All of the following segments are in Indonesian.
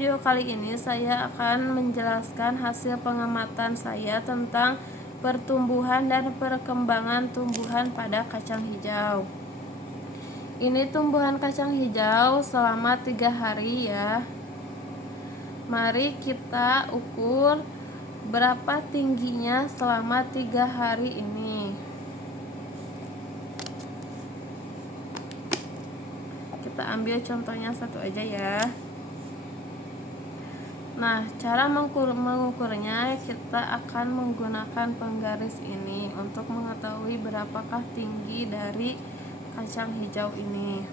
video kali ini saya akan menjelaskan hasil pengamatan saya tentang pertumbuhan dan perkembangan tumbuhan pada kacang hijau. Ini tumbuhan kacang hijau selama 3 hari ya. Mari kita ukur berapa tingginya selama 3 hari ini. Kita ambil contohnya satu aja ya. Nah, cara mengukurnya kita akan menggunakan penggaris ini untuk mengetahui berapakah tinggi dari kacang hijau ini.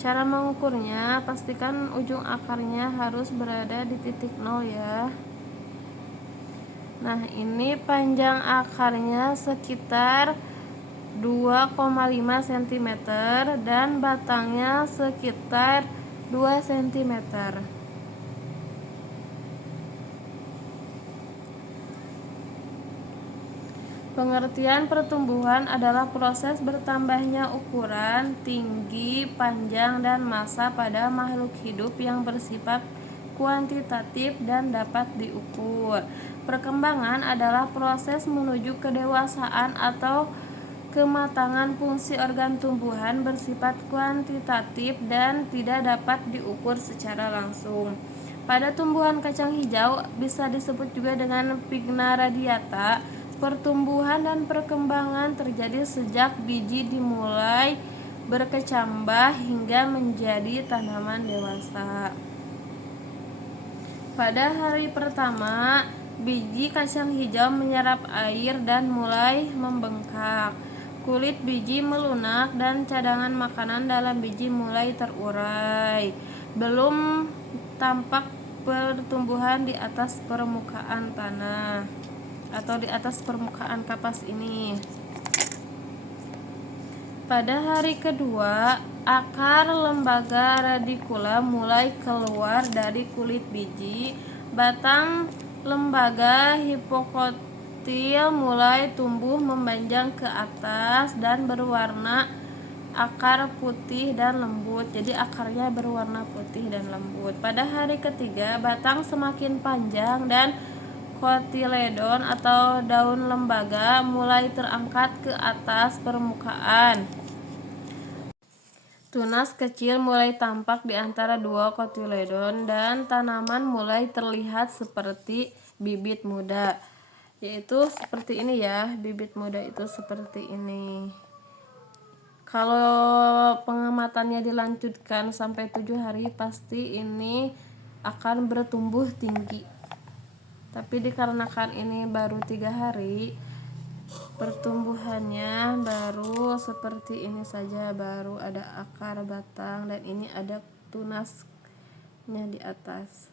Cara mengukurnya, pastikan ujung akarnya harus berada di titik 0 ya. Nah, ini panjang akarnya sekitar 2,5 cm dan batangnya sekitar 2 cm. Pengertian pertumbuhan adalah proses bertambahnya ukuran, tinggi, panjang, dan massa pada makhluk hidup yang bersifat kuantitatif dan dapat diukur. Perkembangan adalah proses menuju kedewasaan atau kematangan fungsi organ tumbuhan bersifat kuantitatif dan tidak dapat diukur secara langsung. Pada tumbuhan kacang hijau bisa disebut juga dengan Vigna radiata. Pertumbuhan dan perkembangan terjadi sejak biji dimulai berkecambah hingga menjadi tanaman dewasa. Pada hari pertama, biji kacang hijau menyerap air dan mulai membengkak. Kulit biji melunak dan cadangan makanan dalam biji mulai terurai. Belum tampak pertumbuhan di atas permukaan tanah atau di atas permukaan kapas ini. Pada hari kedua, akar lembaga radikula mulai keluar dari kulit biji. Batang lembaga hipokotil mulai tumbuh memanjang ke atas dan berwarna akar putih dan lembut. Jadi akarnya berwarna putih dan lembut. Pada hari ketiga, batang semakin panjang dan kotiledon atau daun lembaga mulai terangkat ke atas permukaan. Tunas kecil mulai tampak di antara dua kotiledon dan tanaman mulai terlihat seperti bibit muda. Yaitu seperti ini ya, bibit muda itu seperti ini. Kalau pengamatannya dilanjutkan sampai 7 hari, pasti ini akan bertumbuh tinggi. Tapi dikarenakan ini baru 3 hari, pertumbuhannya baru seperti ini saja, baru ada akar, batang, dan ini ada tunasnya di atas.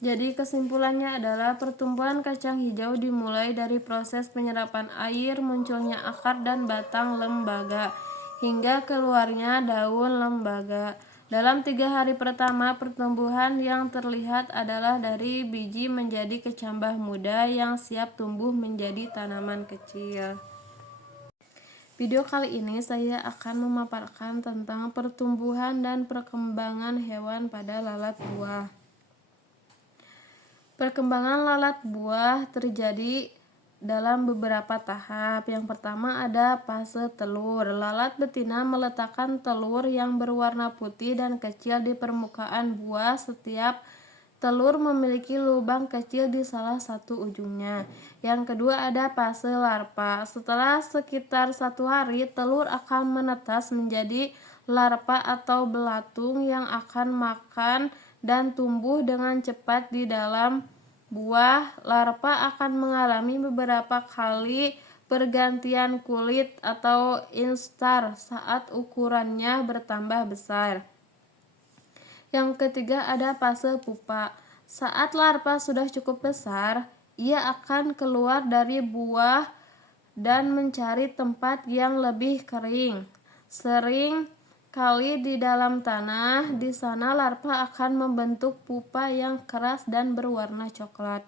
Jadi kesimpulannya adalah pertumbuhan kacang hijau dimulai dari proses penyerapan air, munculnya akar dan batang lembaga, hingga keluarnya daun lembaga. Dalam 3 hari pertama, pertumbuhan yang terlihat adalah dari biji menjadi kecambah muda yang siap tumbuh menjadi tanaman kecil. Video kali ini saya akan memaparkan tentang pertumbuhan dan perkembangan hewan pada lalat buah. Perkembangan lalat buah terjadi dalam beberapa tahap. Yang pertama ada fase telur. Lalat betina meletakkan telur yang berwarna putih dan kecil di permukaan buah. Setiap telur memiliki lubang kecil di salah satu ujungnya. Yang kedua ada fase larva. Setelah sekitar 1 hari, telur akan menetas menjadi larva atau belatung yang akan makan dan tumbuh dengan cepat di dalam buah. Larva akan mengalami beberapa kali pergantian kulit atau instar saat ukurannya bertambah besar. Yang ketiga ada fase pupa. Saat larva sudah cukup besar, ia akan keluar dari buah dan mencari tempat yang lebih kering. Sering kali di dalam tanah. Di sana larva akan membentuk pupa yang keras dan berwarna coklat.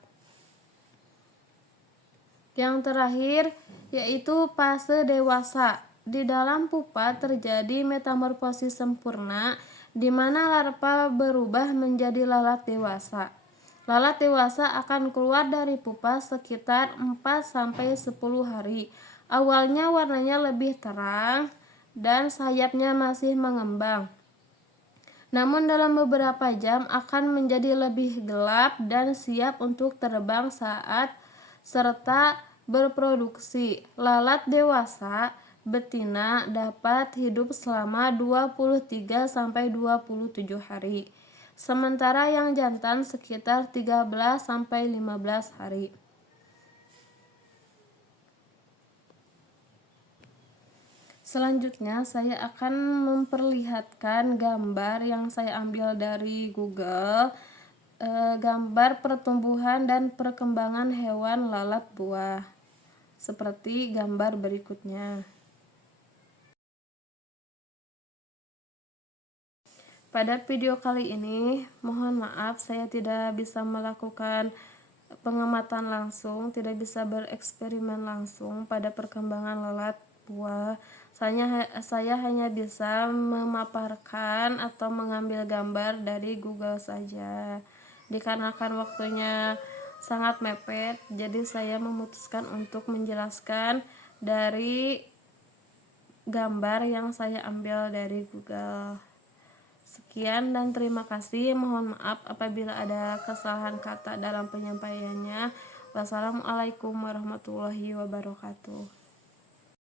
Yang terakhir yaitu fase dewasa. Di dalam pupa terjadi metamorfosis sempurna di mana larva berubah menjadi lalat dewasa. Lalat dewasa akan keluar dari pupa sekitar 4-10 hari. Awalnya warnanya lebih terang dan sayapnya masih mengembang. Namun dalam beberapa jam akan menjadi lebih gelap dan siap untuk terbang saat serta berproduksi. Lalat dewasa betina dapat hidup selama 23-27 hari. Sementara yang jantan sekitar 13-15 hari. Selanjutnya saya akan memperlihatkan gambar yang saya ambil dari Google, gambar pertumbuhan dan perkembangan hewan lalat buah, seperti gambar berikutnya. Pada video kali ini, mohon maaf saya tidak bisa melakukan pengamatan langsung, tidak bisa bereksperimen langsung pada perkembangan lalat buah. Saya hanya bisa memaparkan atau mengambil gambar dari Google saja. Dikarenakan waktunya sangat mepet, jadi saya memutuskan untuk menjelaskan dari gambar yang saya ambil dari Google. Sekian dan terima kasih. Mohon maaf apabila ada kesalahan kata dalam penyampaiannya. Wassalamualaikum warahmatullahi wabarakatuh.